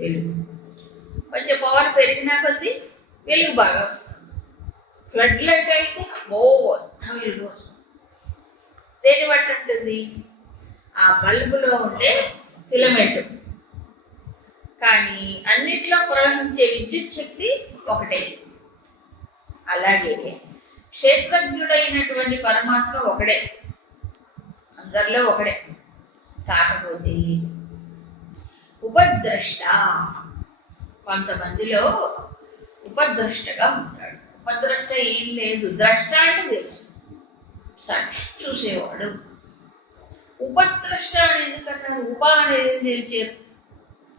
వెలుగు. కొంచెం పవర్ పెరిగినా కొద్దీ వెలుగు బాగా వస్తుంది. ఫ్లడ్ లైట్ అయితే మొత్తం వెలుగు వస్తుంది. దేని బట్టి ఉంటుంది? ఆ బల్బులో ఉండే ఫిలమెంట్. కానీ అన్నిట్లో ప్రవహించే విద్యుత్ శక్తి ఒకటే. అలాగే క్షేత్రజ్ఞుడైనటువంటి పరమాత్మ ఒకడే, అందరిలో ఒకడే. కాకపోతే ఉపద్రష్ట, కొంతమందిలో ఉపద్రష్టగా ఉంటాడు. ఉపద్రష్ట ఏం లేదు, ద్రష్ట అంటే తెలుసు, చూసేవాడు. ఉపద్రష్ట అని ఎందుకంటారు? ఉప అనేది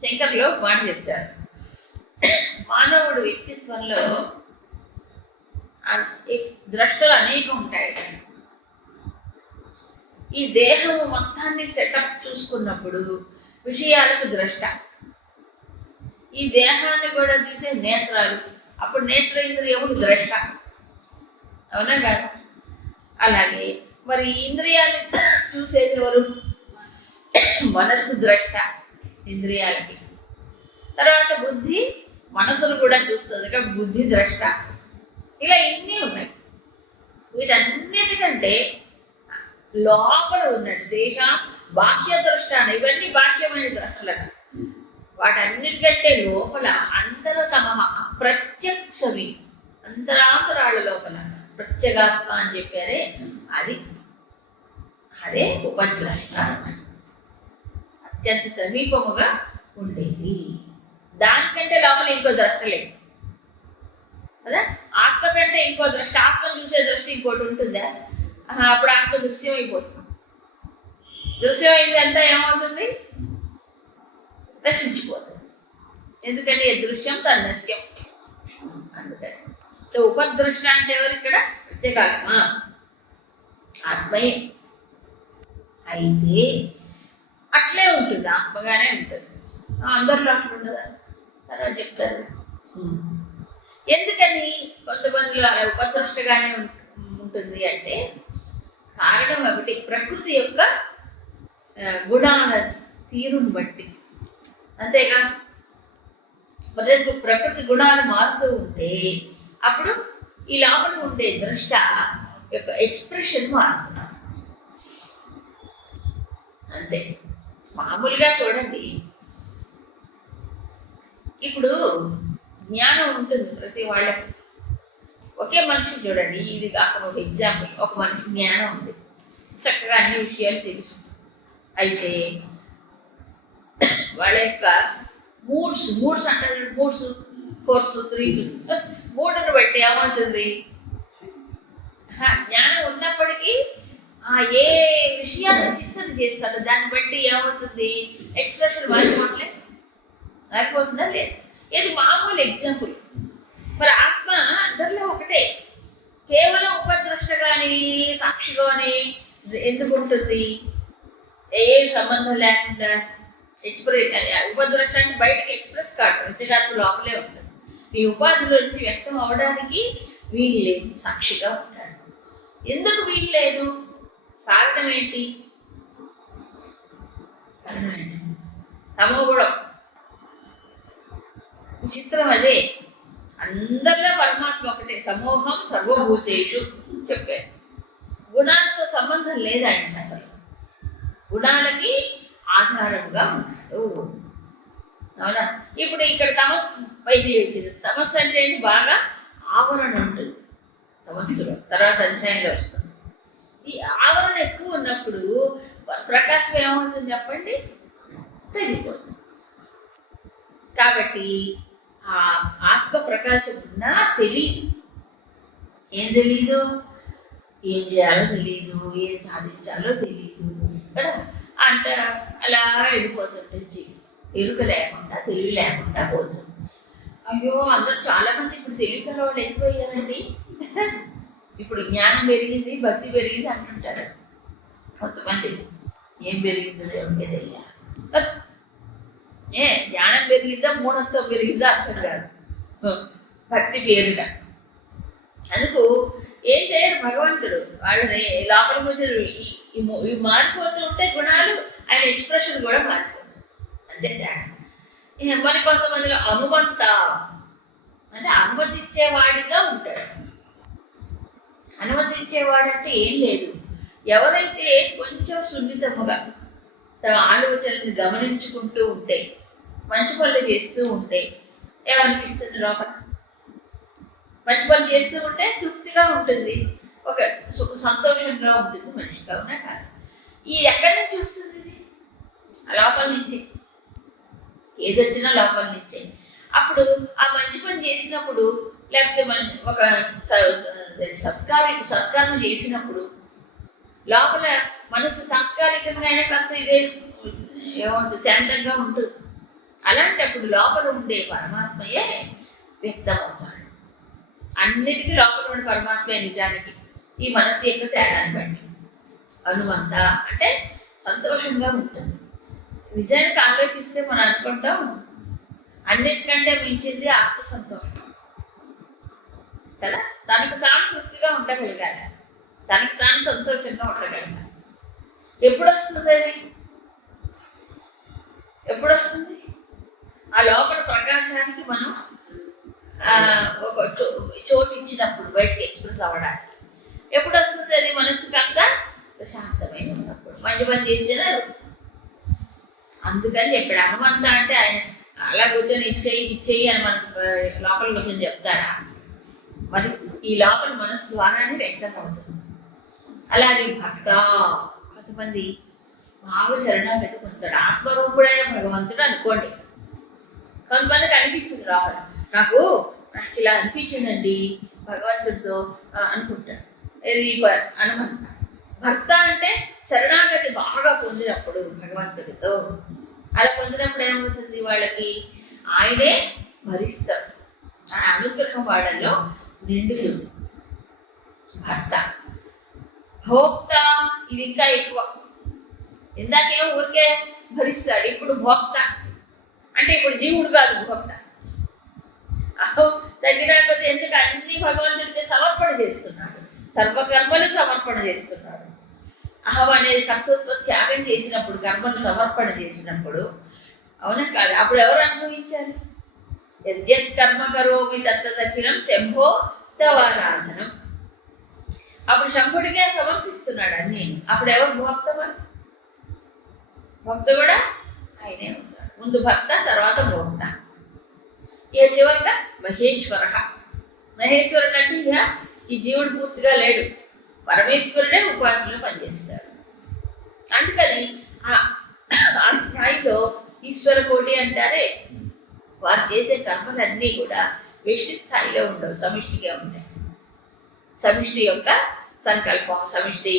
శంకర్లో మాట చెప్తారు. మానవుడు వ్యక్తిత్వంలో ద్రష్టలు అనేకం ఉంటాయి. ఈ దేహము మొత్తాన్ని సెటప్ చూసుకున్నప్పుడు విషయాలకు ద్రష్ట. ఈ దేహాన్ని కూడా చూసే నేత్రాలు, అప్పుడు నేత్రేంద్రియములు ద్రష్ట. అవునా కాదు? అలాగే మరి ఇంద్రియాలు చూసేది ఎవరు? మనస్సు ద్రష్ట ఇంద్రియాలకి. తర్వాత బుద్ధి మనసును కూడా చూస్తుంది కాబట్టి బుద్ధి ద్రష్ట. ఇలా ఇన్ని ఉన్నాయి. వీటన్నిటికంటే లోపల ఉన్నట్టు దేశ బాహ్య ద్రష్ట అని, ఇవన్నీ బాహ్యమైన ద్రష్టలట. వాటన్నిటికంటే లోపల అంతరతమ ప్రత్యక్షమి, అంతరాంతరాళ్ళ లోపల ప్రత్యేగాత్మ అని చెప్పారే, అదే ఉపద్రష్ట. అత్యంత సమీపముగా ఉండేది. దానికంటే లోపల ఇంకో ద్రష్ట లేదు కదా. ఆత్మ కంటే ఇంకో ద్రష్ట, ఆత్మను చూసే దృష్టి ఇంకోటి ఉంటుందా? అప్పుడు ఆత్మ దృశ్యం అయిపోతుంది. దృశ్యం అయింది అంతా ఏమవుతుంది? నశించిపోతుంది. ఎందుకంటే దృశ్యం తన్నస్యం. అందుకని ఉపద్రష్ట అంటే ఎవరు ఇక్కడ? ప్రత్యేగాత్మ, ఆత్మయే. అయితే అట్లే ఉంటుంది, ఆత్మగానే ఉంటుంది. అందరిలో అట్లా ఉండదా? తర్వాత చెప్తారు. ఎందుకని కొంతమందిలో అలా ఉపద్రష్టగానే ఉంటుంది అంటే కారణం ఒకటి, ప్రకృతి యొక్క గుణాల తీరును బట్టి. అంతేగా, ప్రకృతి గుణాలు మారుతూ ఉంటే అప్పుడు ఈ లోపల ఉండే ద్రష్ట యొక్క ఎక్స్ప్రెషన్ మారుతుంది. అంతే. మామూలుగా చూడండి, ఇప్పుడు జ్ఞానం ఉంటుంది ప్రతి వాళ్ళకి. ఒకే మనిషి చూడండి, ఇది కాకుండా ఒక ఎగ్జాంపుల్. ఒక మనిషి జ్ఞానం ఉంది, చక్కగా అన్ని విషయాలు తెలుసు. అయితే వాళ్ళ యొక్క మూడ్స్ అంటారు, ఫోర్స్ 3 మూడును బట్టి ఏమవుతుంది? జ్ఞానం ఉన్నప్పటికీ ఏ విషయాన్ని చింతన చేస్తాడో దాన్ని బట్టి ఏమవుతుంది? ఎక్స్ప్రెషన్ మారిపోతుందా లేదు? ఇది మామూలు ఎగ్జాంపుల్. మరి ఆత్మ అందరిలో ఒకటే, కేవలం ఉపద్రష్ట కానీ సాక్షిగా కానీ ఎందుకు ఉంటుంది? ఏం సంబంధం లేకుండా ఉపద్రష్ట అంటే బయటకి ఎక్స్ప్రెస్ కాదు, ప్రత్యేగాత్మ లోపలే ఉంటుంది. ఈ ఉపాధిలో నుంచి వ్యక్తం అవడానికి వీలు లేదు, సాక్షిగా ఉంటాడు. ఎందుకు వీలు లేదు? కారణం ఏంటి? తమోగుణం. విచిత్రం అదే. అందరిలో పరమాత్మ ఒకటే, సమూహం సర్వభూతేషు చెప్పారు. గుణాలతో సంబంధం లేదు ఆయన, అసలు గుణాలకి ఆధారంగా ఉన్నాడు. అవునా? ఇప్పుడు ఇక్కడ తమస్సు పైకి లేచింది. తమస్సు అంటే ఏంటి? బాగా ఆవరణ ఉంటుంది తమస్సులో, తర్వాత అధ్యాయంలో వస్తుంది. ఈ ఆవరణ ఎక్కువ ఉన్నప్పుడు ప్రకాశం ఏమవుతుంది చెప్పండి? తగ్గిపోతుంది. కాబట్టి ఆ ఆత్మ ప్రకాశం ఉన్నా తెలియదు. ఏం తెలీదు? ఏం చేయాలో తెలియదు, ఏం సాధించాలో తెలియదు కదా. అంటే అలా వెళ్ళిపోతుంటుంది. ఎరుక లేకుండా, తెలివి లేకుండా పోతుంది. అయ్యో, అందరూ చాలామంది ఇప్పుడు తెలివి కల వాళ్ళు ఎక్కువయ్యారండి. ఇప్పుడు జ్ఞానం పెరిగింది, భక్తి పెరిగింది అంటుంటారు కొంతమంది. ఏం పెరిగిందో దేవుడికే తెలియాలి. జ్ఞానం పెరిగిందా, మూఢత్వం పెరిగిందా అర్థం కాదు భక్తి పేరుట. అందుకు ఏం చేయడు భగవంతుడు, వాళ్ళని లోపలికి వచ్చారు. ఈ మారిపోతూ ఉంటే గుణాలు, ఆయన ఎక్స్ప్రెషన్ కూడా మారిపోతుంది. అంతే తేడా. మరి కొంతమందిలో అనుమంత అంటే అనుమతించేవాడిగా ఉంటాడు. అనుమతించేవాడంటే ఏం లేదు, ఎవరైతే కొంచెం సున్నితముగా తమ ఆలోచనని గమనించుకుంటూ ఉంటే, మంచి పనులు చేస్తూ ఉంటే ఏమనిపిస్తుంది లోపల? మంచి పనులు చేస్తూ ఉంటే తృప్తిగా ఉంటుంది, ఒక సంతోషంగా ఉంటుంది మనిషిగా. అవునా కాదు? ఈ ఎక్కడి నుంచి వస్తుంది ఇది? లోపల నుంచి. ఏదొచ్చినా లోపల నుంచే. అప్పుడు ఆ మంచి పని చేసినప్పుడు, లేకపోతే ఒక సత్కారం చేసినప్పుడు లోపల మనసు తాత్కాలికంగా అయినా కాస్త ఇదే ఏమంటుంది, శాంతంగా ఉంటుంది. అలాంటప్పుడు లోపల ఉండే పరమాత్మయే వ్యక్తమవుతాడు. అన్నిటికీ లోపల ఉండే పరమాత్మే నిజానికి. ఈ మనసు యొక్క తేడాన్ని బట్టి అనుమంత అంటే సంతోషంగా ఉంటుంది. నిజానికి ఆలోచిస్తే మనం అనుకుంటాం అన్నిటికంటే మించింది ఆత్మ సంతోషం కదా. తనకు తాను తృప్తిగా ఉండగలిగాలి, తనకు తాను సంతోషంగా ఉండగలిగాలి. ఎప్పుడు వస్తుంది అది? ఎప్పుడు వస్తుంది? ఆ లోపల ప్రకాశానికి మనం ఒక చోటు ఇచ్చినప్పుడు, బయటకి ఎక్స్ప్రెస్ అవ్వడానికి. ఎప్పుడు వస్తుంది అది? మనసు కాస్త ప్రశాంతమైన ఉన్నప్పుడు. మంచి పని చేస్తేనే వస్తుంది. అందుకని చెప్పాడు హనుమంత అంటే ఆయన అలా కూర్చొని ఇచ్చేయి అని మనకు లోపల కూర్చొని చెప్తారా? మరి ఈ లోపల మనసు ద్వారానే వ్యక్తం అవుతుంది. అలాగే భక్త, కొంతమంది బాగా శరణాగతి పొందుతాడు, ఆత్మరూపుడైన భగవంతుడు అనుకోండి. కొంతమందికి అనిపిస్తుంది లోపల, నాకు ఇలా అనిపించిందండి భగవంతుడితో అనుకుంటాడు. ఇది హనుమంత. భక్త అంటే శరణాగతి బాగా పొందినప్పుడు భగవంతుడితో, అలా పొందినప్పుడు ఏమవుతుంది? వాళ్ళకి ఆయనే భరిస్తాడు, ఆ అనుగ్రహం వాళ్ళలో నిండుతుంది. భర్త. భోక్త ఇది ఇంకా ఎక్కువ. ఇందాకేమో ఊరికే భరిస్తాడు, ఇప్పుడు భోక్త అంటే ఇప్పుడు జీవుడు కాదు భోక్త. తగ్గినకపోతే ఎందుకు అన్ని భగవంతుడికి సమర్పణ చేస్తున్నాడు, సర్వకర్మలు సమర్పణ చేస్తున్నాడు. అహం అనేది కర్తృత్వ త్యాగం చేసినప్పుడు, కర్మను సమర్పణ చేసినప్పుడు, అవునా కాదు? అప్పుడు ఎవరు అనుభవించాలి? యద్యత్ కర్మ కరోమి తత్తదఖిలం శంభో తవారాధనం. అప్పుడు శంభుడికే సమర్పిస్తున్నాడు అన్ని. అప్పుడు ఎవరు భక్త? భక్త కూడా ఆయనే ఉంటాడు. ముందు భక్త, తర్వాత భోక్త. ఇక చివరిగా మహేశ్వర. మహేశ్వరుడు అంటే ఇక ఈ జీవుడు పూర్తిగా లేడు, పరమేశ్వరుడే ఉపాధిలో పనిచేస్తాడు. అందుకని ఆ స్థాయిలో ఈశ్వర కోటి అంటారే, వారు చేసే కర్మలన్నీ కూడా వ్యష్టి స్థాయిలో ఉండవు, సమిష్టిగా ఉంటాయి. సమిష్టి యొక్క సంకల్పం, సమిష్టి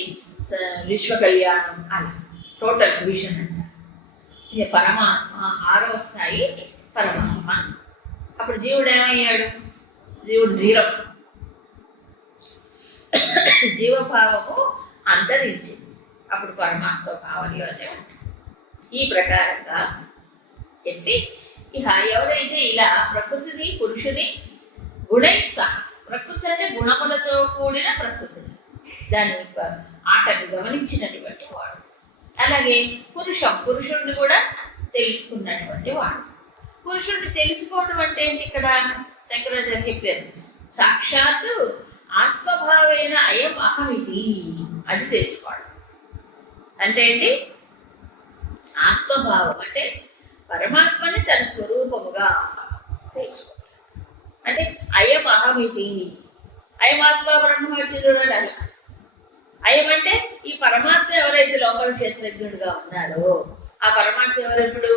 విశ్వ కళ్యాణం, అలా టోటల్ విజన్ అంటారు. ఇది పరమాత్మ, 6వ స్థాయి పరమాత్మ. అప్పుడు జీవుడు ఏమయ్యాడు? జీవుడు జీరో, జీవభావము అంతరించింది. అప్పుడు పరమాత్మ కావాలి అనే ఈ ప్రకారంగా చెప్పి, ఇక ఎవరైతే ఇలా ప్రకృతిని పురుషుని గుణైస్స, ప్రకృతి అంటే గుణములతో కూడిన ప్రకృతిని, దాని ఆటని గమనించినటువంటి వాడు. అలాగే పురుషుడిని కూడా తెలుసుకున్నటువంటి వాడు. పురుషుడిని తెలుసుకోవడం అంటే ఏంటి? ఇక్కడ శంకరాచార్య చెప్పారు, సాక్షాత్తు ఆత్మభావైన అయం అహమితి, అది తెలుసుకోవడం అంటే ఏంటి? ఆత్మభావం అంటే పరమాత్మని తన స్వరూపముగా తెలుసుకోవడం. అంటే అయం అహమితి, అయమాత్మ బ్రహ్మ వచ్చి చూడండి. అలా అయం అంటే ఈ పరమాత్మ ఎవరైతే లోపల క్షేత్రజ్ఞుడిగా ఉన్నారో ఆ పరమాత్మ ఎవరెప్పుడు?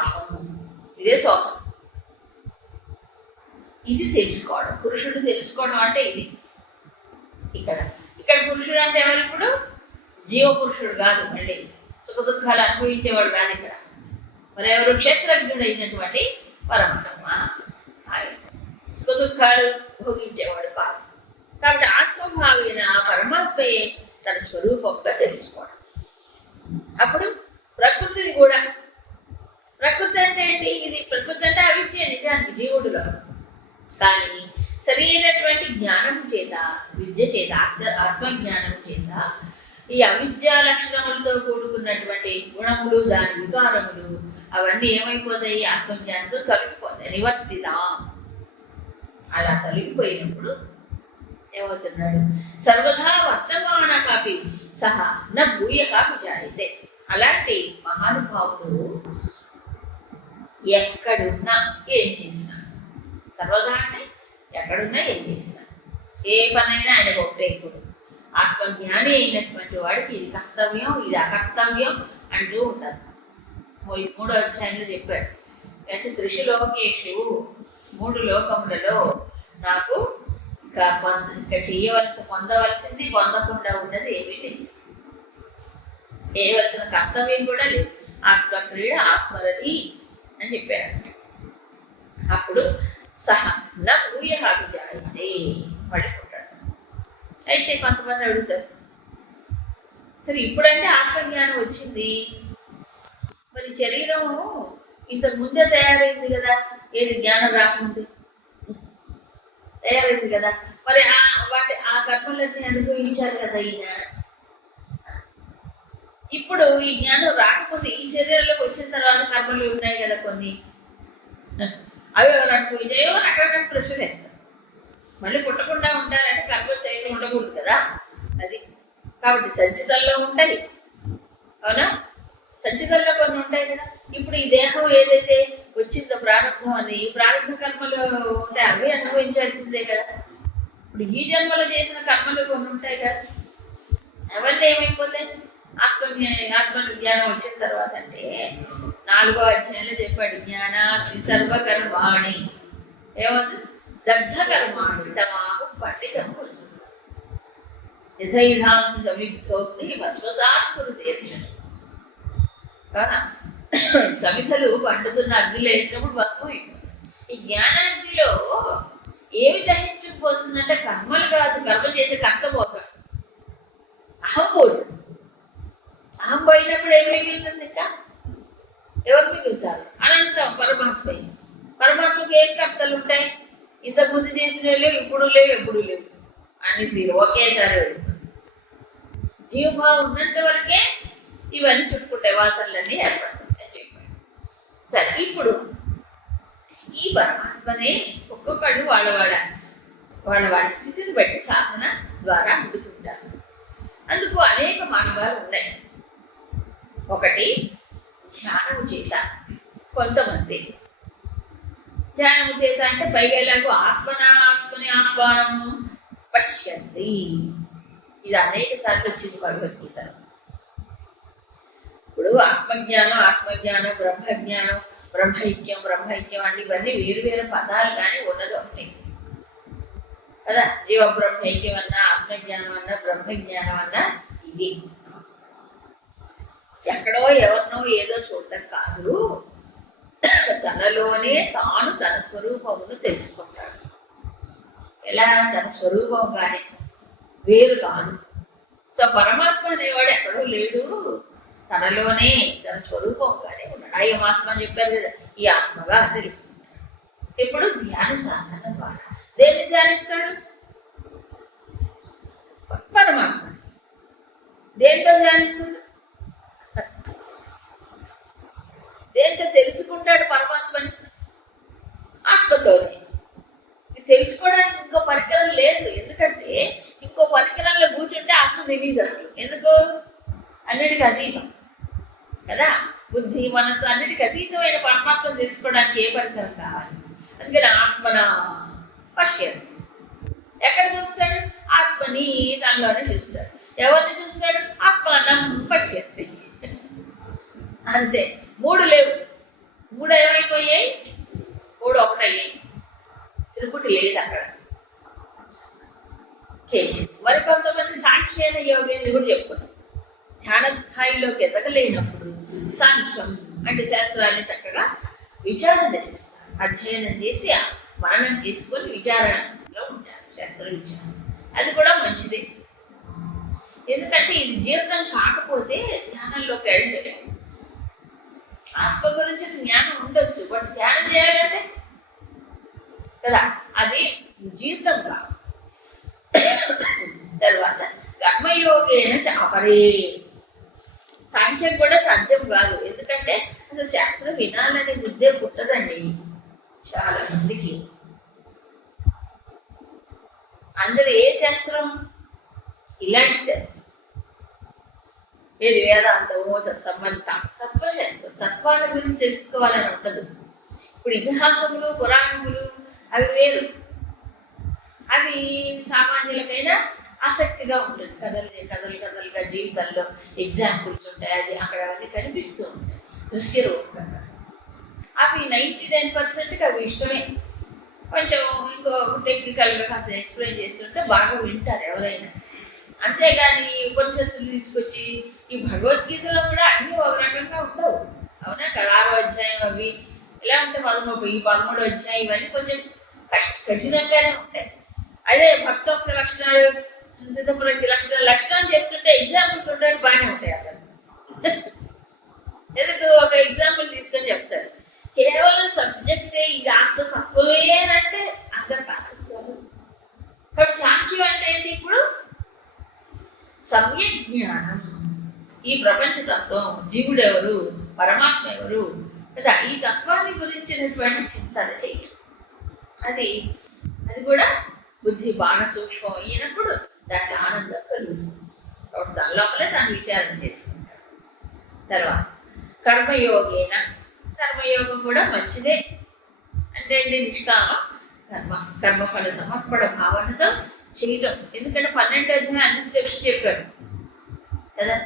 అహం. ఇదే సోహం. ఇది తెలుసుకోవడం, పురుషుడు తెలుసుకోవడం అంటే ఇది. ఇక్కడ పురుషుడు అంటే ఎవరు? ఇప్పుడు జీవ పురుషుడు కాదు, మళ్ళీ సుఖ దుఃఖాలు అనుభవించేవాడు కాదు ఇక్కడ. మరి ఎవరు? క్షేత్రజ్ఞుడు అయినటువంటి పరమాత్మ, సుఖ దుఃఖాలు భోగించేవాడు కాదు. కాబట్టి ఆత్మభావైన పరమాత్మయే తన స్వరూపంగా తెలుసుకోవడం. అప్పుడు ప్రకృతిని కూడా, ప్రకృతి అంటే ఏంటి? ఇది ప్రకృతి అంటే అవిద్య నిజానికి జీవుడిలో. కానీ సరైనటువంటి జ్ఞానం చేత, విద్య చేత, ఆత్మజ్ఞానం చేత ఈ అవిద్యా లక్షణములతో కూడుకున్నటువంటి గుణములు, దాని వికారములు అవన్నీ ఏమైపోతాయి? ఆత్మజ్ఞానంతో తొలగిపోతాయి. నివర్తిదా అలా తొలగిపోయినప్పుడు ఏమవుతున్నాడు? సర్వదా వర్తమాన కాపి సహా నా భూయ కాపి జాయితే. అలాంటి మహానుభావుడు ఎక్కడున్నా ఏం చేసినా, సర్వదా అంటే ఎక్కడున్నా ఏం చేసినా, ఏ పనైనా ఆయన ఒకటే. ఇప్పుడు ఆత్మజ్ఞాని అయినటువంటి వాడికి ఇది కర్తవ్యం, ఇది అకర్తవ్యం అంటూ ఉంటారు. 3వ అధ్యాయంలో చెప్పాడు. అంటే త్రిశులోకేషు, 3 లోకములలో నాకు ఇంకా పొందవలసింది పొందకుండా ఉన్నది ఏమీ లేదు, చేయవలసిన కర్తవ్యం కూడా లేదు. ఆత్మక్రీడ ఆత్మరది అని చెప్పాడు. అప్పుడు సహా నా భూయ అయితే పడుకుంటాడు. అయితే కొంతమంది అడుగుతారు, సరే ఇప్పుడంటే ఆత్మజ్ఞానం వచ్చింది, మరి శరీరం ఇంతకు ముందే తయారైంది కదా, ఏది జ్ఞానం రాకముందే తయారైంది కదా, మరి ఆ కర్మలన్నీ అనుభవించారు కదా ఈయన. ఇప్పుడు ఈ జ్ఞానం రాకముందు ఈ శరీరంలోకి వచ్చిన తర్వాత కర్మలు ఉన్నాయి కదా కొన్ని, అవి ఎవరు అనుభవించాయో అక్కడ ప్రశ్నలు వేస్తారు. మళ్ళీ పుట్టకుండా ఉంటారంటే కర్మలు చేయడం ఉండకూడదు కదా అది. కాబట్టి సంచితల్లో ఉంటాయి, అవునా? సంచితల్లో కొన్ని ఉంటాయి కదా. ఇప్పుడు ఈ దేహం ఏదైతే వచ్చిందో ప్రారంభం అని, ఈ ప్రారంభ కర్మలు ఉంటాయి, అవి అనుభవించాల్సిందే కదా. ఇప్పుడు ఈ జన్మలో చేసిన కర్మలు కొన్ని ఉంటాయి కదా, అవన్నీ ఏమైపోతాయి? ఆత్మజ్ఞానం వచ్చిన తర్వాత అంటే 4వ అధ్యాయంలో చెప్పాడు, జ్ఞాన సర్వకర్మాణి ఏమవుతుంది? దగ్ధ కర్మాణి తమాకు పండితం యథైధాంశ సమిధోక్తి భస్మసాత్ కురుతే. సమిధలు పండుతున్న అగ్నిలో వేసినప్పుడు భస్మం అయిపోతుంది. ఈ జ్ఞానాగ్నిలో ఏమి దహించుకుపోతుందంటే కర్మలు కాదు, కర్మ చేసే కర్త పోతాడు, అహం పోతుంది. అహం పోయినప్పుడు ఏం మిగులుతుంది? ఇంకా ఎవరు మిగులుతారు? అనంతం పరమాత్మ. పరమాత్మకి ఏం కర్తలు ఉంటాయి? ఇంతకుముందు చేసిన లేవు, ఇప్పుడు లేవు, ఎప్పుడు లేవు, అన్ని సీరు ఒకేసారి వెళ్ళిపోతుంది. జీవభావం ఉన్నంత వరకే ఇవన్నీ చుట్టుకుంటాయి, వాసనలన్నీ ఏర్పడతాయి అని చెప్పాడు. సరే, ఇప్పుడు ఈ పరమాత్మనే ఒక్కొక్కడు వాళ్ళ స్థితిని బట్టి సాధన ద్వారా అందుకుంటారు. అందుకు అనేక మార్గాలు ఉన్నాయి. ఒకటి ధ్యానము చేత, కొంతమంది ధ్యానము చేత అంటే పైగా ఎలాగో ఆత్మని ఆహ్వానం పశ్యంతి. ఇది అనేక సార్లు వచ్చింది భగవద్గీతలో. ఇప్పుడు ఆత్మజ్ఞానం, బ్రహ్మజ్ఞానం, బ్రహ్మైక్యం అంటే ఇవన్నీ వేరు పదాలు కానీ ఉన్నది ఒకటి కదా. జీవ బ్రహ్మైక్యం అన్నా, ఆత్మజ్ఞానం అన్నా, బ్రహ్మజ్ఞానం అన్నా ఇది ఎక్కడో ఎవరినో ఏదో చూడటం కాదు, తనలోనే తాను తన స్వరూపమును తెలుసుకుంటాడు. ఎలా? తన స్వరూపం కానీ వేరు కాదు. సో పరమాత్మ అనేవాడు ఎక్కడో లేడు, తనలోనే తన స్వరూపంగానే ఉన్నాడు. అయ్యమాత్మ అని చెప్పారు కదా, ఈ ఆత్మగా తెలుసుకుంటాడు. ఇప్పుడు ధ్యాన సాధన ద్వారా దేన్ని ధ్యానిస్తాడు? పరమాత్మ. దేంతో ధ్యానిస్తాడు? దేంతో తెలుసుకుంటాడు పరమాత్మని? ఆత్మతోనే. తెలుసుకోవడానికి ఇంకో పరికరం లేదు. ఎందుకంటే ఇంకో పరికరంలో కూర్చుంటే ఆత్మ తెలియదు అసలు. ఎందుకు? అన్నిటికీ అతీతం కదా. బుద్ధి మనసు అన్నిటికీ అతీతమైన పరమాత్మను తెలుసుకోవడానికి ఏ పరికరం కావాలి? అందుకని ఆత్మన పశ్యంతి. ఎక్కడ చూస్తాడు? ఆత్మని దానిలోనే చూస్తాడు. ఎవరిని చూస్తాడు? ఆత్మనం పశ్యంతి. అంతే. 3 లేవు. 3 ఏమైపోయాయి? 3 ఒకటయ్యాయి. తిరుపతి లేదు అక్కడ. మరి కొంతమంది సాంఖ్యన యోగిని కూడా చెప్పుకున్నాం. ధ్యాన స్థాయిలోకి ఎదగలేనప్పుడు సాంఖ్యం అంటే శాస్త్రాన్ని చక్కగా విచారణ చేస్తారు. అధ్యయనం చేసి మననం చేసుకొని విచారణలో ఉంటారు, శాస్త్ర విచారణ. అది కూడా మంచిది. ఎందుకంటే ఇది జీర్ణం కాకపోతే ధ్యానంలోకి వెళ్ళలేదు. ఆత్మ గురించి జ్ఞానం ఉండొచ్చు, బట్ ధ్యానం చేయాలంటే కదా అది జీర్ణం కాదు. తర్వాత కర్మయోగేన చాపరే. సాంఖ్యం కూడా సాధ్యం కాదు. ఎందుకంటే అసలు శాస్త్రం వినాలని బుద్ధే పుట్టదండి చాలా మందికి. అందరు ఏ శాస్త్రం? ఇలాంటి శాస్త్రం, ఏది వేదాంతమో సత్సంబంధ తత్వశాస్త్రం, తత్వాల గురించి తెలుసుకోవాలని ఉండదు. ఇప్పుడు ఇతిహాసములు పురాణములు అవి వేరు, అవి సామాన్యులకైనా ఆసక్తిగా ఉంటుంది. కథలుగా జీవితంలో ఎగ్జాంపుల్స్ ఉంటాయి, అది అక్కడ అవన్నీ కనిపిస్తూ ఉంటాయి దృష్టి రూపంగా. అవి 99% అవి ఇష్టమే. కొంచెం ఇంకో టెక్నికల్గా కాస్త ఎక్స్ప్లెయిన్ చేస్తుంటే బాగా వింటారు ఎవరైనా. అంతేగాని ఉపనిషత్తులు తీసుకొచ్చి ఈ భగవద్గీతలో కూడా అన్నీ ఒక రకంగా ఉండవు, అవునా కదా? 6వ అధ్యాయం అవి ఎలా ఉంటే 13వ అధ్యాయం ఇవన్నీ కొంచెం కఠినంగానే ఉంటాయి. అదే భక్తోక్త లక్షణాలు, సిద్ధపురకి లక్షణాలు చెప్తుంటే ఎగ్జాంపుల్ ఉండడానికి బాగానే ఉంటాయి అక్కడ. ఎందుకు ఒక ఎగ్జాంపుల్ తీసుకొని చెప్తారు. కేవలం సబ్జెక్టే ఈ దాంట్లో తక్కువేనంటే అందరికి ఆసక్తి. కాబట్టి సాంఖ్యం అంటే ఏంటి? ఇప్పుడు సమ్యక్ జ్ఞానం, ఈ ప్రపంచ తత్వం, జీవుడు ఎవరు, పరమాత్మ ఎవరు కదా, ఈ తత్వాన్ని గురించినటువంటి చింతన చేయడం. అది కూడా బుద్ధి బాగా సూక్ష్మం అయినప్పుడు దాంట్లో ఆనందం కలుగుతుంది. కాబట్టి దాని లోపలే దాన్ని విచారణ చేసుకుంటాడు. తర్వాత కర్మయోగేన, కర్మయోగం కూడా మంచిదే. అంటే నిష్కామం కర్మఫల సమర్పణ భావనతో చేయటం. ఎందుకంటే 12వ అధ్యాయం అన్ని స్టెప్స్ చెప్పాడు కదా.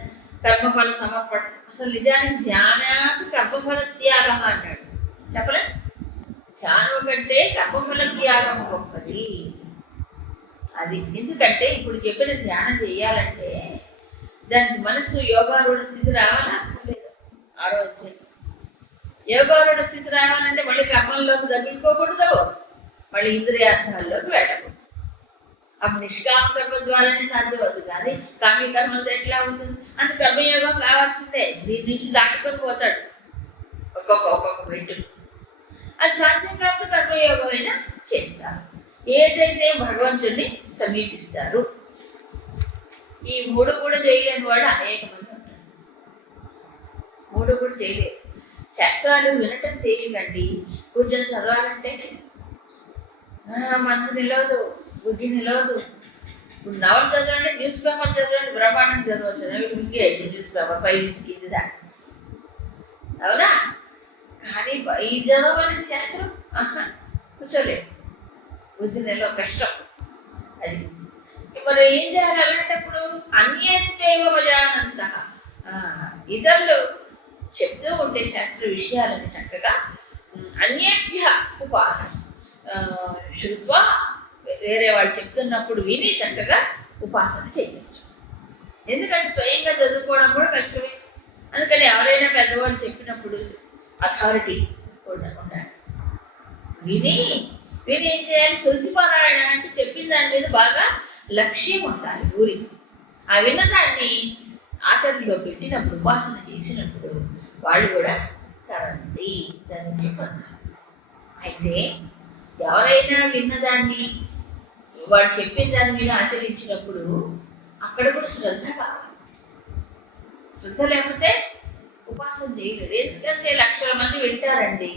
కర్మఫల సమర్పణ, అసలు నిజానికి ధ్యానాసి కర్మఫల త్యాగం అన్నాడు, చెప్పలే? ధ్యానం కంటే కర్మఫల త్యాగం గొప్పది. అది ఎందుకంటే ఇప్పుడు చెప్పిన ధ్యానం చేయాలంటే దానికి మనసు యోగారూఢ స్థితి రావాలా? లేదు. 6వ అధ్యాయం యోగారూఢ స్థితి రావాలంటే మళ్ళీ కర్మల్లోకి తగ్గించుకోకూడదు, మళ్ళీ ఇంద్రియార్థాల్లోకి వెళ్ళకూడదు. అప్పుడు నిష్కామ కర్మ ద్వారానే సాధ్యం అవుతుంది. కానీ కామ్య కర్మలతో ఎట్లా అవుతుంది? అంత కర్మయోగం కావాల్సిందే. దీని నుంచి దాటుకొని పోతాడు ఒక్కొక్క మెట్టు. అది సాధ్యం కాకపోతే కర్మయోగం అయినా చేస్తారు. ఏదైతే భగవంతుడిని సమీపిస్తారు. ఈ 3 కూడా చేయలేని వాడు అనేక మంది ఉంటారు. 3 కూడా చేయలేదు. శాస్త్రాలు వినటం తేలికండి, పూజలు చదవాలంటే మనసు నిలవదు, బుద్ధి నిలవదు. ఇప్పుడు నవలు చదవండి, న్యూస్ పేపర్ చదవండి, బ్రహ్మాండం చదవచ్చు. ఇంకే న్యూస్ పేపర్ 5 నుంచి కింది దాకా, అవునా? కానీ ఈ చదవాలని శాస్త్రం కూర్చోలేదు, బుద్ధి నిలవ కష్టం. అది మరి ఏం చేయాలి అలాంటప్పుడు? అన్యేవ వజానంత, ఇతరులు చెప్తూ ఉంటే శాస్త్ర విషయాలని చక్కగా అన్యేభ్య ఉపాస శృత్వా, వేరే వాళ్ళు చెప్తున్నప్పుడు విని చక్కగా ఉపాసన చేయవచ్చు. ఎందుకంటే స్వయంగా చదువుకోవడం కూడా కష్టమే. అందుకని ఎవరైనా పెద్దవాళ్ళు చెప్పినప్పుడు అథారిటీ ఉండాలి. విని ఏం చేయాలి? శృతి పారాయణ అంటే చెప్పిన దాని మీద బాగా లక్ష్యం ఉండాలి ఊరి. ఆ విన్నదాన్ని ఆచరణలో పెట్టినప్పుడు, ఉపాసన చేసినప్పుడు వాళ్ళు కూడా తరంది దాన్ని చెప్పారు. అయితే ఎవరైనా విన్నదాన్ని వాడు చెప్పిన దాని మీద ఆచరించినప్పుడు అక్కడ కూడా శ్రద్ధ కావాలి. శ్రద్ధ లేకపోతే ఉపాసన చేయలేడు. ఎందుకంటే లక్షల మంది వింటారండి,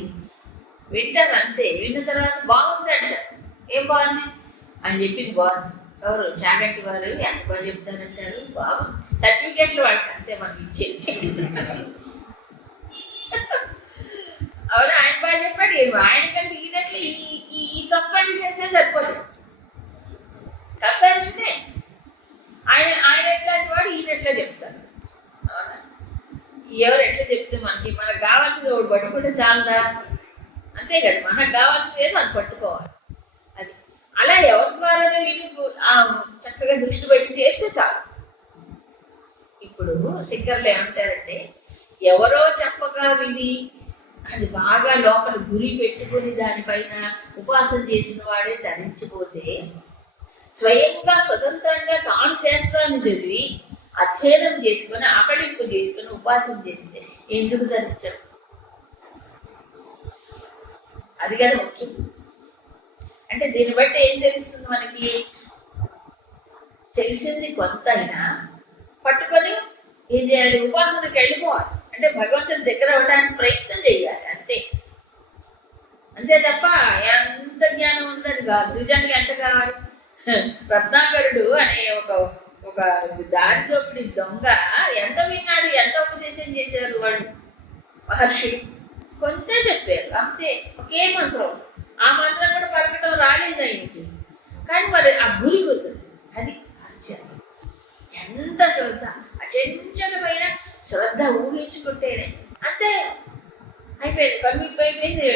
వింటారు అంతే. విన్న తర్వాత బాగుంది అంటారు. ఏం బాగుంది అని చెప్పింది బాగుంది. ఎవరు? చాగంటి వారు ఎంత బాగా చెప్తారంటారు, బాగుంది. సర్టిఫికేట్లు వాళ్ళకి అంతే మనం ఇచ్చేది. అవును, ఆయన బాగా చెప్పాడు. ఆయన కంటే ఈయనట్లు ఈ కంపారిజన్ సరిపోదు. కంపారిజనే ఆయన ఎట్లాంటి వాడు, ఈయన ఎట్లా చెప్తారు. అవునా? ఎవరు ఎట్లా చెప్తే మనకు కావాల్సింది ఒకటి పట్టుకుంటే చాలదా? అంతే కదా, మనకు కావాల్సింది ఏదో అది పట్టుకోవాలి. అది అలా ఎవరి ద్వారా వీళ్ళు చక్కగా దృష్టి పెట్టి చేస్తే చాలు. ఇప్పుడు శంకర్లు ఏమంటారంటే, ఎవరో చెప్పగా విని అది బాగా లోపల గురి పెట్టుకుని దానిపైన ఉపాసన చేసిన వాడే ధరించిపోతే, స్వయంగా స్వతంత్రంగా తాను శాస్త్రాన్ని చదివి అధ్యయనం చేసుకుని ఆకలింపు చేసుకుని ఉపాసన చేస్తే ఎందుకు ధరించడం? అది కదా ముఖ్యం. అంటే దీన్ని బట్టి ఏం తెలుస్తుంది మనకి? తెలిసింది కొంత అయినా పట్టుకొని ఏం చేయాలి? ఉపాసనకి వెళ్ళిపోవాలి. అంటే భగవంతుని దగ్గర అవడానికి ప్రయత్నం చేయాలి అంతే. అంతే తప్ప ఎంత జ్ఞానం ఉందని కాదు. నిజానికి ఎంత కావాలి? రత్నాకరుడు అనే ఒక దారి దోపిడి దొంగ ఎంత విన్నాడు, ఎంత ఉపదేశం చేశారు వాళ్ళు మహర్షులు? కొంత చెప్పారు అంతే, ఒకే మంత్రం. ఆ మంత్రం కూడా పలకటం రాలేదు ఆయనకి, కానీ మరి ఆ గురి గుర్తుంది. అది ఆశ్చర్యం. ఎంత శ్రద్ధ, అచంచలమైన శ్రద్ధ ఊహించుకుంటేనే అంతే అయిపోయింది. కమ్మిపోయింది,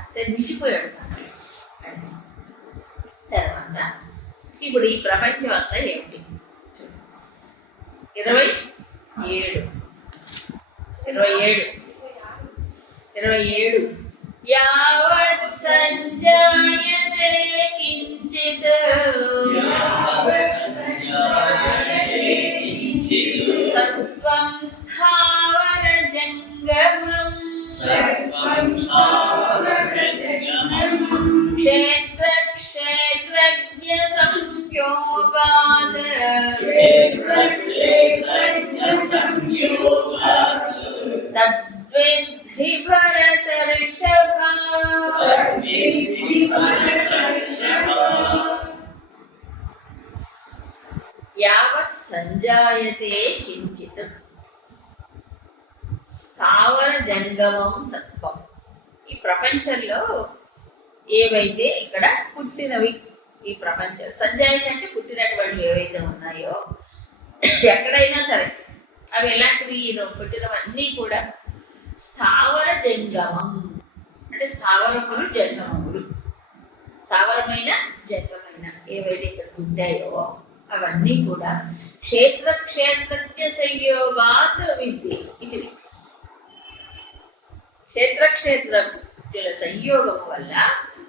అంతే నిలిచిపోయాడు. తర్వాత ఇప్పుడు ఈ ప్రపంచం అంతా ఏమిటి? 27 యావత్ సంజాయతే కించిత్ సత్వం స్థావర జంగమం క్షేత్ర క్షేత్రజ్ఞ సంయోగాత్ తద్విద్ధి భరతర్షభ. యావత్ సంజాయతే కించిత్ స్థావర జంగమం సత్వం. ఈ ప్రపంచంలో ఏవైతే ఇక్కడ పుట్టినవి, ఈ ప్రపంచం సంజాయత అంటే పుట్టినటువంటి ఏవైతే ఉన్నాయో ఎక్కడైనా సరే అవి ఎలాంటివి? పుట్టినవన్నీ కూడా స్థావర జంగమం అంటే స్థావరములు జంగమములు. స్థావరమైన జంగమైన ఏవైతే ఇక్కడ ఉంటాయో అవన్నీ కూడా క్షేత్ర క్షేత్రజ్ఞ సంయోగాత్ విద్ధి. ఇది క్షేత్ర క్షేత్రజ్ఞుల సంయోగము వల్ల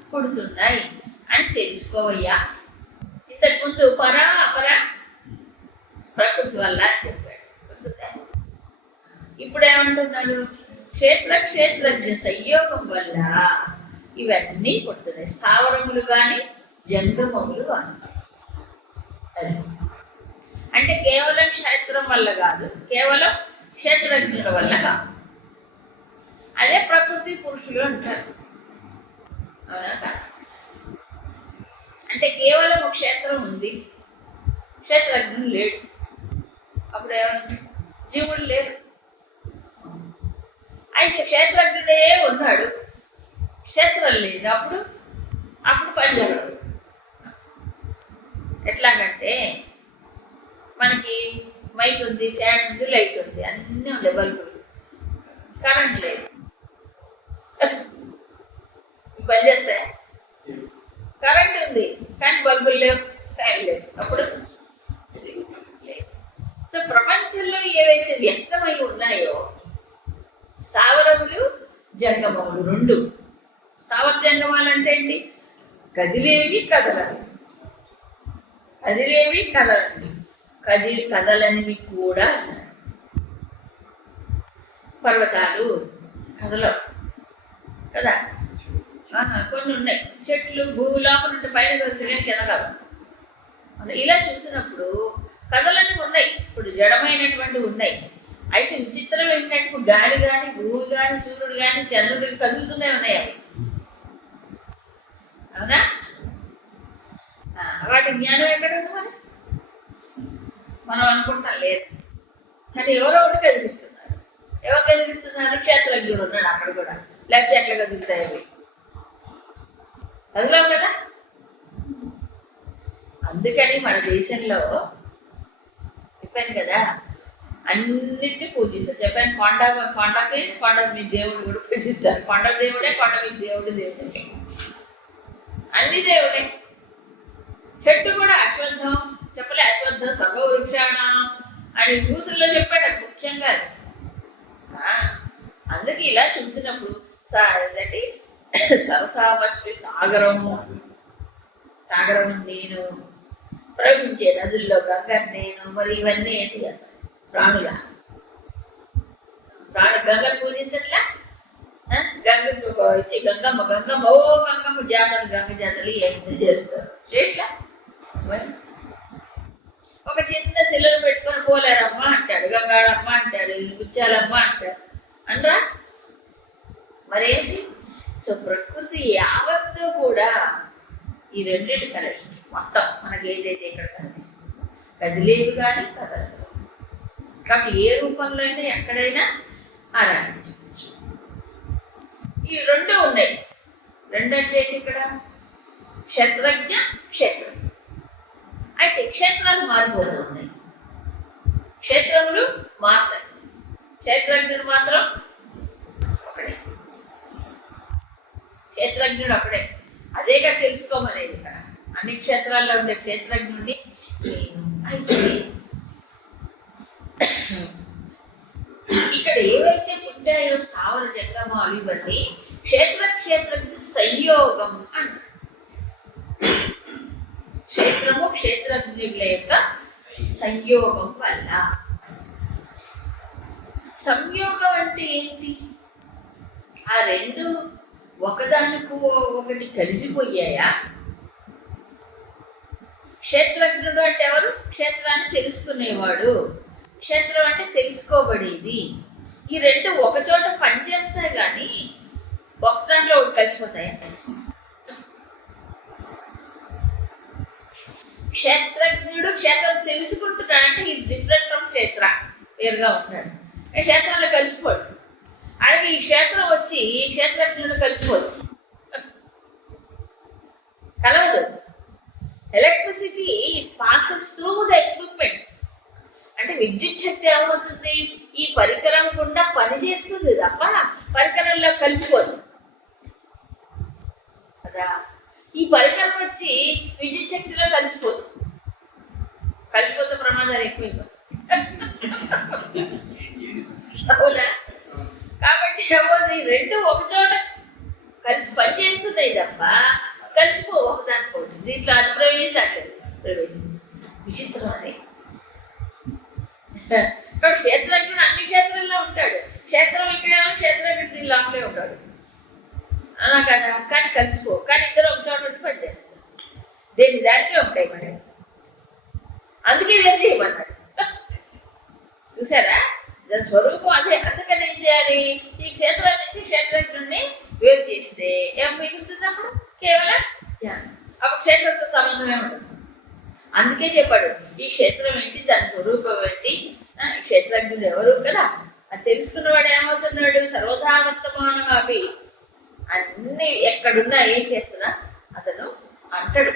పుడుతున్నాయి అని తెలుసుకోవయ్యా. ఇంతకు ముందు పరా అపర ప్రకృతి వల్ల అని చెప్పాడు. ఇప్పుడు ఏమంటున్నారు? క్షేత్ర క్షేత్రజ్ఞ సంయోగం వల్ల ఇవన్నీ పుడుతున్నాయి, స్థావరములు కానీ జంగమములు కానీ. అది అంటే కేవలం క్షేత్రం వల్ల కాదు, కేవలం క్షేత్రజ్ఞుల వల్ల కాదు. అదే ప్రకృతి పురుషులు అంటారు. అవునా కాదు? అంటే కేవలం ఒక క్షేత్రం ఉంది, క్షేత్రజ్ఞులు లేడు. అప్పుడు ఏమైంది? జీవుడు లేరు. అయితే క్షేత్రజ్ఞుడే ఉన్నాడు, క్షేత్రం లేదు. అప్పుడు పని జరగదు. ఎట్లాగంటే మనకి మైక్ ఉంది, ఫ్యాన్ ఉంది, లైట్ ఉంది, అన్నీ ఉండే బల్బులు, కరెంట్ లేదు. పని చేస్తాయా? కరెంట్ ఉంది కానీ బల్బులు లేవు, ఫ్యాన్ లేవు. అప్పుడు లేదు. సో ప్రపంచంలో ఏవైతే వ్యక్తమై ఉన్నాయో స్థావరములు జంగమములు రెండు. స్థావర జంగమాలు అంటే ఏంటి? కదిలేవి కదలవి, కదిలేవి కదలనివి, కదలనివి కూడా. పర్వతాలు కదలవు కదా, కొన్ని ఉన్నాయి. చెట్లు భూమి లోపల ఉంటే పైన కలిసి కిందగలవు. ఇలా చూసినప్పుడు కథలన్నీ ఉన్నాయి. ఇప్పుడు జడమైనటువంటివి ఉన్నాయి. అయితే విచిత్రం ఏంటంటే ఇప్పుడు గాలి కానీ, భూమి కానీ, సూర్యుడు కానీ, చంద్రుడికి కదులుతూనే ఉన్నాయి అవి. అవునా? వాటి జ్ఞానం ఎక్కడ ఉంది మరి? మనం అనుకుంటాం లేదు, కానీ ఎవరో ఒకటి కదిలిస్తున్నారు. ఎవరు కదిలిస్తున్నారు? క్షేత్రజ్ఞుడు ఉన్నాడు అక్కడ కూడా. లేకపోతే ఎట్లా కదులుతాయి అవి? కదలవు కదా. అందుకని మన దేశంలో చెప్పాను కదా, అన్నిటినీ పూజిస్తారు. చెప్పాను, కొండ మీ దేవుడు కూడా పూజిస్తారు. కొండ దేవుడే, కొండ మీ దేవుడే. అన్ని దేవుడే. చెట్టు కూడా అశ్వత్థం చెప్పలే, అశ్వత్థం సర్వవృక్షాణ అని భూతుల్లో చెప్పాడు ముఖ్యంగా. అందుకే ఇలా చూసినప్పుడు ఏంటంటే సరసామస్మి సాగరము నేను, ప్రవహించే నదుల్లో గంగ నేను. మరి ఇవన్నీ ఏంటి కదా? ప్రాణుల గంగను పూజించట్లా? గంగకు వచ్చి గంగమ్మ ఓ గంగమ్మ జాతరలు, గంగ జాతరలు ఏంటి చేస్తారు? చేసా ఒక చిన్న శిలను పెట్టుకొని పోలేరమ్మ అంటాడు, గంగాళమ్మ అంటాడు, గుచ్చాలమ్మ అంటాడు. అనరా? మరేంటి? సో ప్రకృతి యావత్తు కూడా ఈ రెండింటి కలయిక మొత్తం మనకి ఏదైతే ఇక్కడ కనిపిస్తుందో కదిలేవి కానీ కదలదు. కాబట్టి ఏ రూపంలో అయినా ఎక్కడైనా ఆరాధించవచ్చు. ఈ రెండు ఉన్నాయి. రెండు అంటే ఏంటి ఇక్కడ? క్షేత్రజ్ఞ, క్షేత్రం. అయితే క్షేత్రాలు మారిపోతూ ఉన్నాయి, క్షేత్రములు మారుతాయి, క్షేత్రజ్ఞుడు మాత్రం ఒకడే. క్షేత్రజ్ఞుడు ఒకడే. అదేగా తెలుసుకోమనేది ఇక్కడ. అన్ని క్షేత్రాల్లో ఉండే క్షేత్రజ్ఞుడిని నేను. అయితే ఇక్కడ ఏవైతే పుట్టాయో స్థావర జంగమాలు ఇవన్నీ క్షేత్రజ్ఞ సంయోగం అంటారు. క్షేత్రము క్షేత్రజ్ఞుల యొక్క సంయోగం వల్ల. సంయోగం అంటే ఏంటి? ఆ రెండు ఒకదానికి ఒకటి కలిసిపోయాయా? క్షేత్రజ్ఞుడు అంటే ఎవరు? క్షేత్రాన్ని తెలుసుకునేవాడు. క్షేత్రం అంటే తెలుసుకోబడేది. ఈ రెండు ఒక చోట పనిచేస్తాయి కానీ ఒక దాంట్లో ఒకటి కలిసిపోతాయా? క్షేత్రజ్ఞుడు క్షేత్రం తెలుసుకుంటున్నాడు అంటే ఈజ్ డిఫరెంట్ ఫ్రమ్ క్షేత్ర, వేరుగా ఉంటాడు. క్షేత్రంలో కలిసిపోడు. అలాగే ఈ క్షేత్రం వచ్చి ఈ క్షేత్రజ్ఞుడు కలిసిపోదు, కలవదు. Electricity passes through the equipments. అంటే విద్యుత్ శక్తి ఏమవుతుంది? ఈ పరికరం గుండా పనిచేస్తుంది తప్ప పరికరంలో కలిసిపోదు కదా. ఈ పరికరం వచ్చి విద్యుత్ శక్తిలో కలిసిపోదు. కలిసిపోతే ప్రమాదాలు ఎక్కువ. అవునా? కాబట్టి ఏమవుతుంది? రెండు ఒకచోట కలిసి పనిచేస్తున్నాయి తప్ప కలిసిపో ఒకదానికోటి. దీంట్లో అది ప్రవేశించట్లేదు, ప్రవేశించి విచిత్రం అదే. ఇక్కడ క్షేత్రజ్ఞుడు అన్ని క్షేత్రంలో ఉంటాడు. క్షేత్రం ఇక్కడేమో క్షేత్రజ్ఞుడు దీని లోపలే ఉంటాడు కదా. కానీ కలిసిపో. కానీ ఇద్దరు ఒక చోట ఉండి పనిచేస్తారు. దేని దానికే ఉంటాయి మరి. అందుకే వేరు చేయమన్నాడు. చూసారా? దాని స్వరూపం అదే. అందుకని ఏం చేయాలి? ఈ క్షేత్రం నుంచి క్షేత్రజ్ఞుడిని వేరు చేస్తే ఏం మిగులుతుంది? అప్పుడు కేవలం జ్ఞానం. అప్పుడు క్షేత్రంతో సంబంధమే ఉంటుంది. అందుకే చెప్పాడు ఈ క్షేత్రం ఏంటి, దాని స్వరూపం ఏంటి, క్షేత్రజ్ఞుడు ఎవరు కదా. అది తెలుసుకున్నవాడు ఏమవుతున్నాడు? సర్వదా వర్తమానం అవి అన్ని ఎక్కడున్నా ఏం చేస్తున్నా అతను అంటాడు.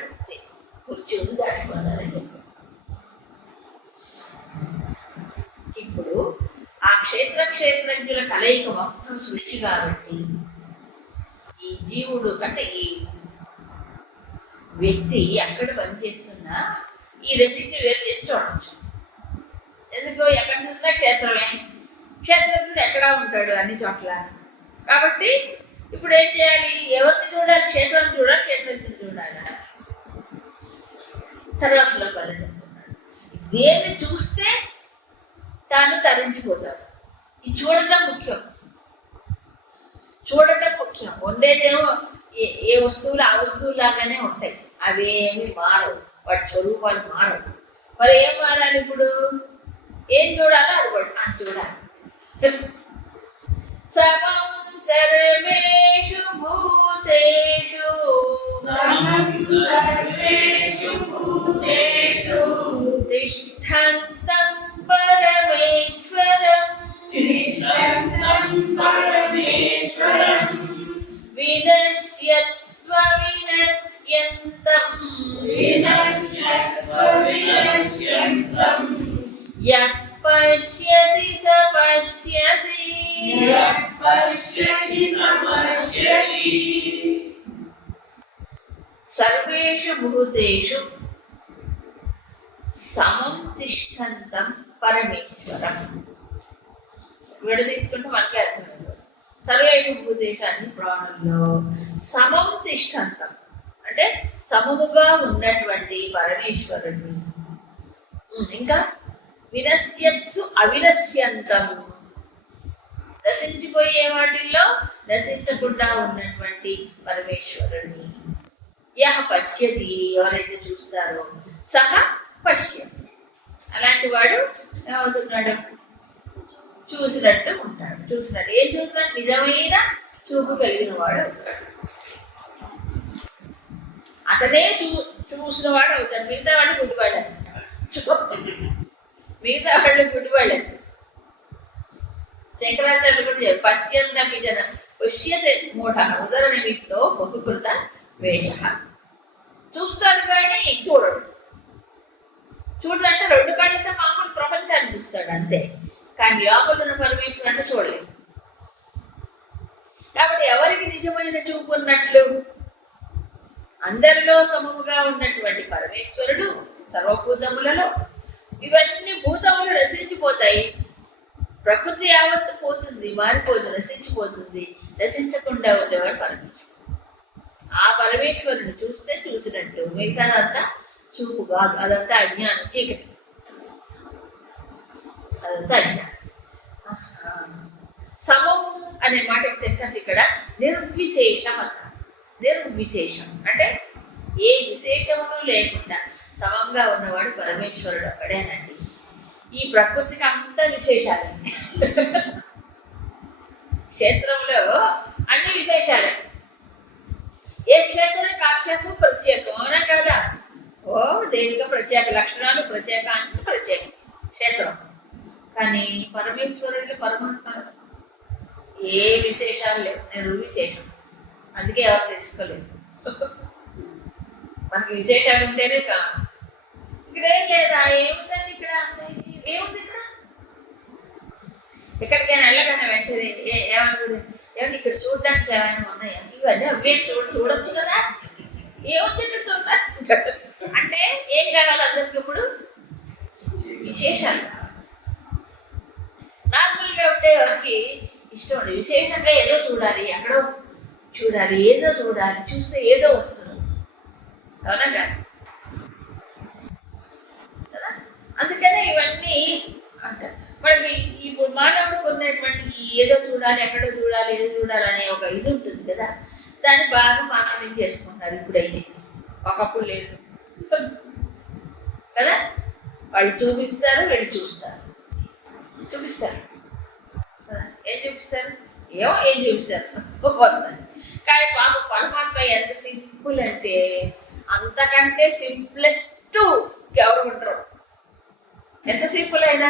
కూర్చుంది దాటిపోతారని చెప్పాడు. ఇప్పుడు ఆ క్షేత్రజ్ఞుల కలయిక మొత్తం సృష్టి కాబట్టి ఈ జీవుడు అంటే ఈ వ్యక్తి ఎక్కడ పనిచేస్తున్నా ఈ రెండింటిని వేరు చేసి చూడవచ్చు. ఎందుకు? ఎక్కడ చూసినా క్షేత్రమే. క్షేత్రజ్ఞుడు ఎక్కడా ఉంటాడు అన్ని చోట్ల. కాబట్టి ఇప్పుడు ఏం చేయాలి? ఎవరిని చూడాలి? క్షేత్రాన్ని చూడాలి, క్షేత్రజ్ఞుడు చూడాలి. తర్వాత శ్లోకాలు చెప్తున్నాడు. దేన్ని చూస్తే తాను తరించిపోతాడు. ఇది చూడటం ముఖ్యం, చూడటం ముఖ్యం. ఉండేదేమో ఏ వస్తువులు ఆ వస్తువులాగానే ఉంటాయి. అవి ఏమి మారవు, వాటి స్వరూపాలు మారవు. మరి ఏం మారాలి? ఇప్పుడు ఏం చూడాలో అది కూడా అని చూడాలి. సమం సర్వేషు భూతేషు తిష్టంతం పరమేశ్వరం వినశ్యత్స్వ వినశ్యంతం యః పశ్యతి స పశ్యతి. సర్వేషు భూతేషు సమం తిష్టంతం పరమేశ్వరం. విడ తీసుకుంటే మనకే అర్థమైంది. సర్వేషు భూతేషు అన్ని ప్రాణుల్లో సమం తిష్టంతం అంటే సమముగా ఉన్నటువంటి పరమేశ్వరుడు. ఇంకా వినశ్యస్సు అవినశ్యంతం నశించిపోయే వాటిల్లో నశించకుండా ఉన్నటువంటి పరమేశ్వరుడిని. యః పశ్యతి ఎవరైతే చూస్తారో సహ పశ్యతి అలాంటి వాడు ఏమవుతున్నాడు? చూసినట్టు ఉంటాడు. చూసినట్టు ఏం చూసినట్టు నిజమైన చూపు కలిగిన వాడు అవుతాడు. అతనే చూసిన వాడు అవుతాడు. మిగతా వాడు గుడ్డివాడు, మిగతా వాళ్ళు గుడ్డివాడు. శంకరాచార్యులు కూడా పశ్చిమకి జన పశ్యతే మూఢ ఉదర నిమిత్తో బహుకృత వేష. చూస్తాడు కానీ చూడడు. చూడంటే రెండు కళ్ళతో మామూలు ప్రపంచాన్ని చూస్తాడు అంతే, కానీ లోపల ఉన్న పరమేశ్వరుని చూడలేదు. కాబట్టి ఎవరికి నిజమైన చూపు ఉన్నట్లు? అందరిలో సమముగా ఉన్నటువంటి పరమేశ్వరుడు సర్వభూతములలో. ఇవన్నీ భూతములు నశించిపోతాయి, ప్రకృతి యావత్తు పోతుంది, మారిపోతుంది, నశించిపోతుంది. నశించకుండా ఉండేవాడు పరమేశ్వరుడు. ఆ పరమేశ్వరుని చూస్తే చూసినట్లు, మిగతాదంతా చూపు కాదు, అదంతా అజ్ఞానం, చీకటి, అదంతా అజ్ఞానం. సమము అనే మాటకి సెకండ్ ఇక్కడ నిర్విశేషం అన్నారు. నిర్విశేషం అంటే ఏ విశేషమును లేకుండా సమంగా ఉన్నవాడు పరమేశ్వరుడు అక్కడేనండి. ఈ ప్రకృతికి అంతా విశేషాలే. క్షేత్రంలో అన్ని విశేషాలే. ఏ క్షేత్రం ఆ క్షేత్రం ప్రత్యేకం, అవునా కదా? ఓ దేనిక ప్రత్యేక లక్షణాలు, ప్రత్యేకానికి ప్రత్యేక క్షేత్రం. కానీ పరమేశ్వరుడు పరమాత్మ ఏ విశేషాలు లేవు, నిర్విశేషం. అందుకే ఎవరు తెలుసుకోలేదు. మనకి విశేషాలు ఉంటేనే ఇక్కడ ఏం లేదా, ఏముందండి ఇక్కడ, ఏముంది ఇక్కడ? ఎక్కడికైనా వెళ్ళగానే వెంటనే ఏమనుకుంది, ఏమంటే ఇక్కడ చూడడానికి ఏమైనా ఉన్నాయా? ఇవన్నీ అవే చూడొచ్చు కదా, ఏముంది ఇక్కడ చూడడానికి అంటే ఏం కావాలి అందరికి? ఇప్పుడు విశేషాలు నార్మల్గా ఉంటే ఎవరికి ఇష్టం ఉండదు. విశేషంగా ఏదో చూడాలి, ఎక్కడో చూడాలి, ఏదో చూడాలి, చూస్తే ఏదో వస్తుంది, అవునా కదా? అందుకనే ఇవన్నీ అంటారు. మనకి ఇప్పుడు మానవుడికి ఉన్నటువంటి ఏదో చూడాలి, ఎక్కడో చూడాలి, ఏదో చూడాలి అనే ఒక ఇది ఉంటుంది కదా, దాన్ని బాగా మానవం చేసుకుంటారు ఇప్పుడైతే. ఒకప్పుడు లేదు కదా. వాళ్ళు చూపిస్తారు, వీళ్ళు చూస్తారు, చూపిస్తారు. ఏం చూపిస్తారు? ఏం చూపిస్తారు? కానీ పాప పరమాత్మ ఎంత సింపుల్ అంటే అంతకంటే సింప్లెస్ట్ ఎవరు ఉంటారు. ఎంత సింపుల్ అయినా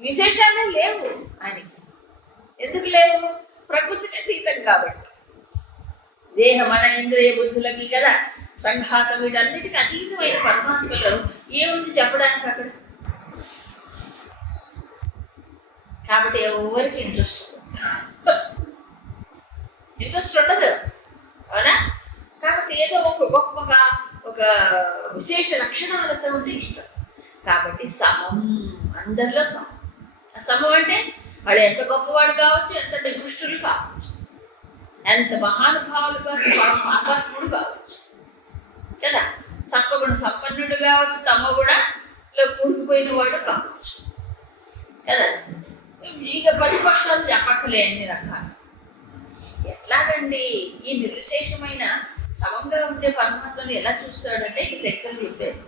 విశేషాలే లేవు ఆయనకి. ఎందుకు లేవు? ప్రకృతికి అతీతం కాబట్టి. దేహ మన ఇంద్రియ బుద్ధులకి కదా సంఘాతం, వీటన్నిటికీ అతీతమైన పరమాత్మలో ఏముంది చెప్పడానికి అక్కడ? కాబట్టి ఎవరికి ఇంట్రెస్ట్ ఉండదు, అవునా? కాబట్టి ఏదో ఒక గొప్పగా ఒక విశేష లక్షణాలతో ఉంది ఇష్టం. కాబట్టి సమం, అందరిలో సమం. సమం అంటే వాడు ఎంత గొప్పవాడు కావచ్చు, ఎంత నికృష్టులు కావచ్చు, ఎంత మహానుభావులు కావచ్చు, మహాత్ముడు కావచ్చు కదా, సత్వగుణ సంపన్నుడు కావచ్చు, తమ కూడా కూరుకుపోయిన వాడు కావచ్చు కదా. ఇక ప్రతిపక్షాలు చెప్పక్కలే అన్ని రకాలు. ఎట్లాగండి ఈ నిర్విశేషమైన సమంగా ఉండే పరమాత్మని ఎలా చూస్తాడంటే ఇక శక్తులు చెప్పారు.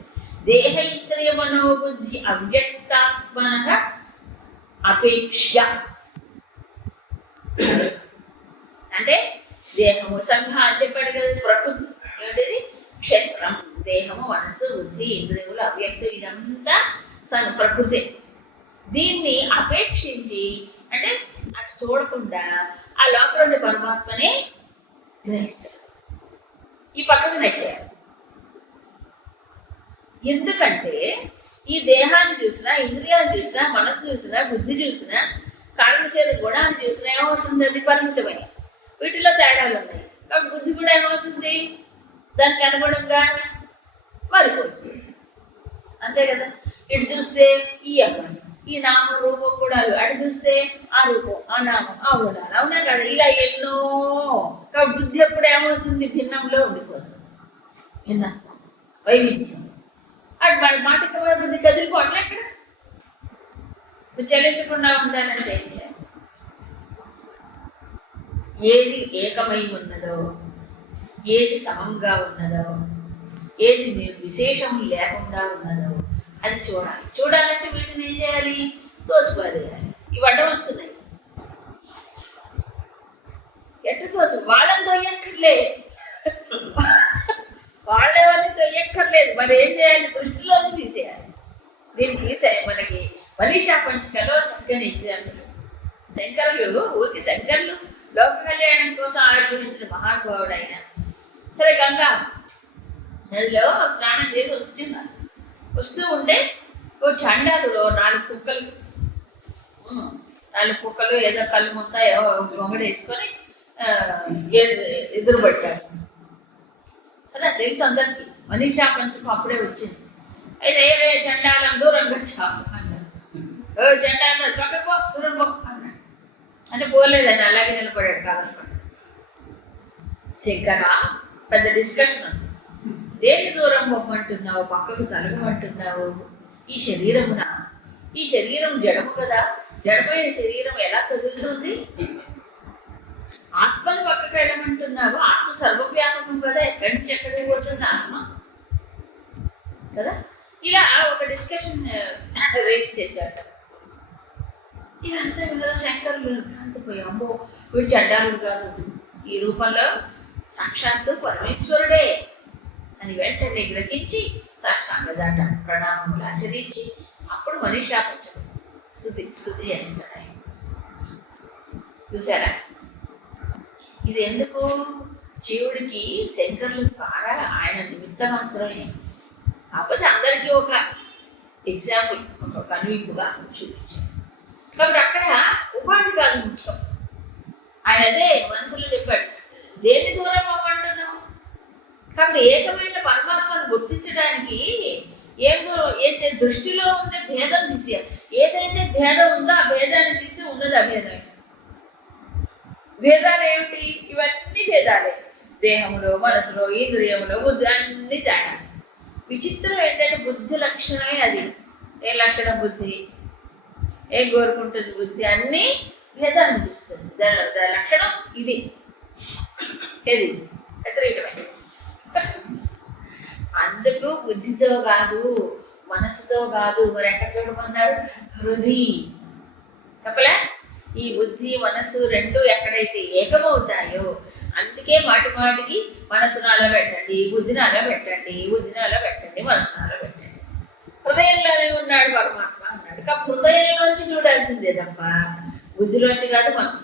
దేహ ఇంద్రియ మనోబుద్ధి అవ్యక్తాత్మన అపేక్ష అంటే దేహము సంఘ అని చెప్పాడు కదా. ప్రకృతి ఏమిటిది? క్షేత్రం. దేహము, మనస్సు, బుద్ధి, ఇంద్రియములు, అవ్యక్తం, ఇదంతా ప్రకృతి. దీన్ని అపేక్షించి అంటే అటు చూడకుండా ఆ లోపల ఉండే పరమాత్మనే గ్రహిస్తాడు. ఈ పక్కకు నెట్టారు. ఎందుకంటే ఈ దేహాన్ని చూసినా, ఇంద్రియాలను చూసినా, మనసు చూసినా, బుద్ధి చూసినా, కారణశరీర గుణాన్ని చూసినా ఏమవుతుంది? అది పరిమితమై వీటిలో తేడాలు ఉన్నాయి. కాబట్టి బుద్ధి కూడా ఏమవుతుంది? దానికి అనుగుణంగా మారిపోతుంది, అంతే కదా. ఇటు చూస్తే ఈ అమ్మాయి, ఈ నామం రూపం కూడా, అటు చూస్తే ఆ రూపం, ఆ నామం, ఆ గుణాలు, అవునా కదా. ఇలా ఎన్నో. కాబట్టి బుద్ధి ఎప్పుడు ఏమవుతుంది? భిన్నంలో ఉండిపోతుంది, భిన్న వైవిధ్యం. అటు వాడి మాటకి వాడి బుద్ధి కదిలిపోవట్లే. ఎక్కడ చెల్లించకుండా ఉండాలంటే ఏది ఏకమై ఉన్నదో, ఏది సమంగా ఉన్నదో, ఏది విశేషం లేకుండా ఉన్నదో అది చూడాలి. చూడాలంటే వీటిని ఏం చేయాలి? తోసిపారేయాలి. ఇవి అడ్డం వస్తున్నాయి. ఎట్ట తోచు వాళ్ళని తొయ్యక్కర్లే, వాళ్ళెవరిని తొయ్యక్కర్లేదు. మరి ఏం చేయాలి? దృష్టిలోకి తీసేయాలి. దీన్ని తీసేయాలి. మనకి మనీషా పంచకలో చక్కని ఎగ్జాంపుల్. శంకరులు ఊరికి శంకరులు లోక కళ్యాణం కోసం ఆవిర్భవించిన మహానుభావుడు ఆయన. సరే, గంగా నదిలో స్నానం చేసి వస్తూ ఉంటే ఓ చండాలులో 4 కుక్కలు ఏదో కళ్ళు మొత్తాయో గొంగడేసుకొని ఎదురుపడ్డాడు. అలా తెలుసు అందరికి. మనీషా పంచకం అప్పుడే వచ్చింది. అయితే ఏ చండాలం దూరం వచ్చాము అన్నాడు. చండాలం పక్కకు పో, దూరం పో అన్నాడు. అంటే పోలేదని అలాగే నిలబడాడు కాదనమాట. శంకర పెద్ద డిస్కషన్. దేన్ని దూరం పొమ్మంటున్నావు, పక్కకు తలగమంటున్నావు? ఈ శరీరం జడము కదా, జడమైన శరీరం ఎలా కదులుతుంది? ఆత్మను పక్కకు వెళ్ళమంటున్నావు. ఆత్మ సర్వవ్యాపకం కదా, ఎక్కడి నుంచి ఎక్కడికి పోతుంది ఆత్మ కదా. ఇలా ఒక డిస్కషన్ రేస్ చేశాడు. ఇదంతా వినదా శంకరులు కాంతిపోయి, అమ్మో వీడు చండాలుడు కాదు, ఈ రూపంలో సాక్షాత్తు పరమేశ్వరుడే అని వెంటనే గ్రహించి సాష్టాంగ ప్రణామములు ఆచరించి అప్పుడు మనీషా పంచకం స్తుతి చేస్తాడు ఆయన. చూసారా? ఇది ఎందుకు? శివుడికి శంకరుల ద్వారా ఆయన నిమిత్త మాత్రమే. కాకపోతే అందరికీ ఒక ఎగ్జాంపుల్, ఒక కనువిప్పుగా చూపించాడు. కాబట్టి అక్కడ ఉపాధి కాదు ముఖ్యం. ఆయన అదే మనసులో చెప్పాడు, దేన్ని దూరం అవ్వమంటున్నావు? కాబట్టి ఏకమైన పరమాత్మను గుర్తించడానికి ఏం దూరం, ఏ దృష్టిలో ఉండే భేదం తీసేయాలి. ఏదైతే భేదం ఉందో ఆ భేదాన్ని తీసి ఉన్నది అభేదమే. భేదాలు ఏమిటి? ఇవన్నీ భేదాలే. దేహంలో, మనసులో, ఇంద్రియములో, బుద్ధి అన్ని తేడా. విచిత్రం ఏంటంటే బుద్ధి లక్షణమే అది. ఏ లక్షణం బుద్ధి? ఏం కోరుకుంటుంది బుద్ధి? అన్నీ భేదాన్ని చూస్తుంది. దాని లక్షణం ఇది. ఏది? వ్యతిరేకమే. అందుకు బుద్ధితో కాదు, మనసుతో కాదు. మరి ఎక్కడ చూడమన్నారు? హృది. చెప్పలే? ఈ బుద్ధి మనసు రెండు ఎక్కడైతే ఏకమవుతాయో, అందుకే మాటి మాటికి మనసును అలా పెట్టండి, బుద్ధిని అలా పెట్టండి, బుద్ధిని అలా పెట్టండి, మనసును అలా పెట్టండి. హృదయంలోనే ఉన్నాడు పరమాత్మ అన్నాడు. కాబట్టి హృదయంలోంచి చూడాల్సిందే తప్ప బుద్ధిలోంచి కాదు, మనసు